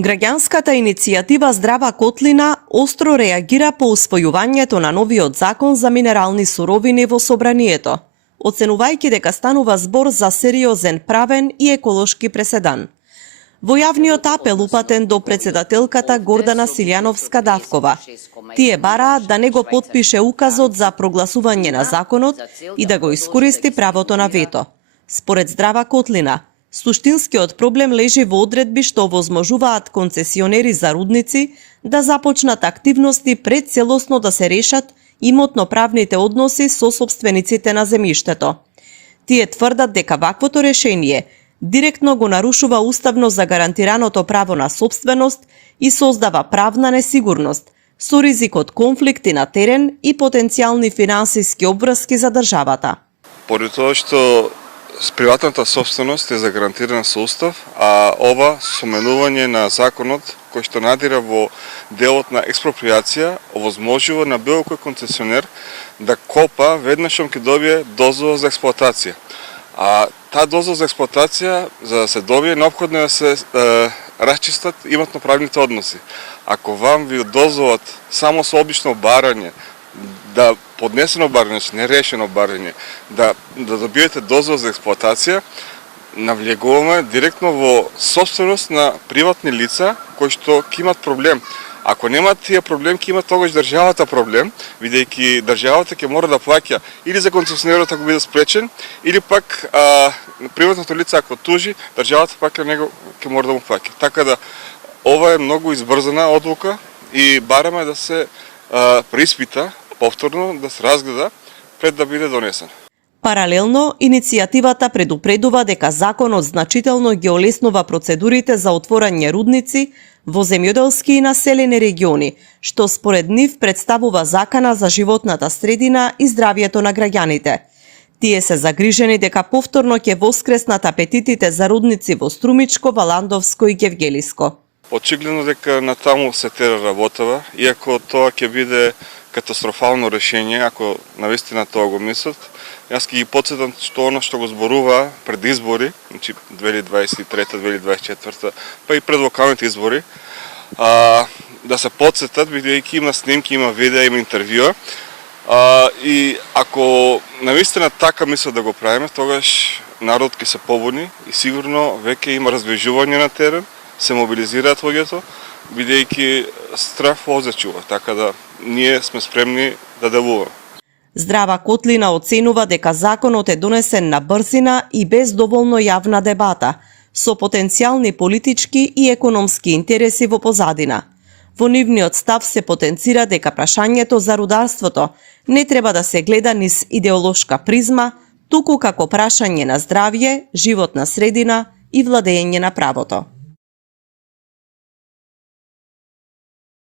Граѓанската иницијатива Здрава Котлина остро реагира по усвојувањето на новиот закон за минерални суровини во Собранието, оценувајќи дека станува збор за сериозен правен и еколошки преседан. Во јавниот апел упатен до председателката Гордана Силјановска-Давкова, тие бараат да не го потпише указот за прогласување на законот и да го искористи правото на вето. Според Здрава Котлина, суштинскиот проблем лежи во одредби што овозможуваат концесионери за рудници да започнат активности пред целосно да се решат имотно-правните односи со сопствениците на земјиштето. Тие тврдат дека ваквото решение директно го нарушува уставно загарантираното право на сопственост и создава правна несигурност, со ризик од конфликти на терен и потенцијални финансиски обврски за државата. Поради тоа што приватната собственост е загарантирана со устав, а ова соменување на законот кој што надира во делот на експроприација овозможува на било кој концесионер да копа веднаш што ќе добие дозвола за експлоатација. А таа дозвола за експлоатација, за да се добие, неопходно е да се расчистат имотно-правните односи. Ако вам ви дозволат само со обично барање, да поднесено барање, не решено барање, да добиете дозвола за експлоатација, навлегуваме директно во собственост на приватни лица кои што ќе имат проблем. Ако немат тие проблем, ќе имат тогаш државата проблем, бидејќи државата ќе мора да плаќа или за концесионерот ако биде спречен, или пак приватното лице ако тужи, државата пак него ќе мора да му плаќа. Така да ова е многу избрзана одлука и бараме да се преиспита повторно, да се разгледа пред да биде донесен. Паралелно, иницијативата предупредува дека законот значително ги олеснува процедурите за отворање рудници во земјоделски и населени региони, што според нив представува закана за животната средина и здравјето на граѓаните. Тие се загрижени дека повторно ќе воскреснат апетитите за рудници во Струмичко, Валандовско и Гевгелиско. Очигледно дека натаму се тера работава, иако тоа ќе биде катастрофално решение, ако навистина тоа го мислат. Јас ќе ги потсетам што оно што го зборува пред избори, значи 2023-2024, па и пред локалните избори, да се потсетат, бидејќи има снимки, има видеа, има интервјуа. И ако навистина така мислат да го правиме, тогаш народ ќе се побуни и сигурно веќе има раздвижување на терен, се мобилизираат луѓето, бидејќи страф озачува, така да ние сме спремни да делуваме. Здрава Котлина оценува дека законот е донесен на брзина и без доволно јавна дебата, со потенцијални политички и економски интереси во позадина. Во нивниот став се потенцира дека прашањето за рударството не треба да се гледа низ идеолошка призма, туку како прашање на здравје, животна средина и владење на правото.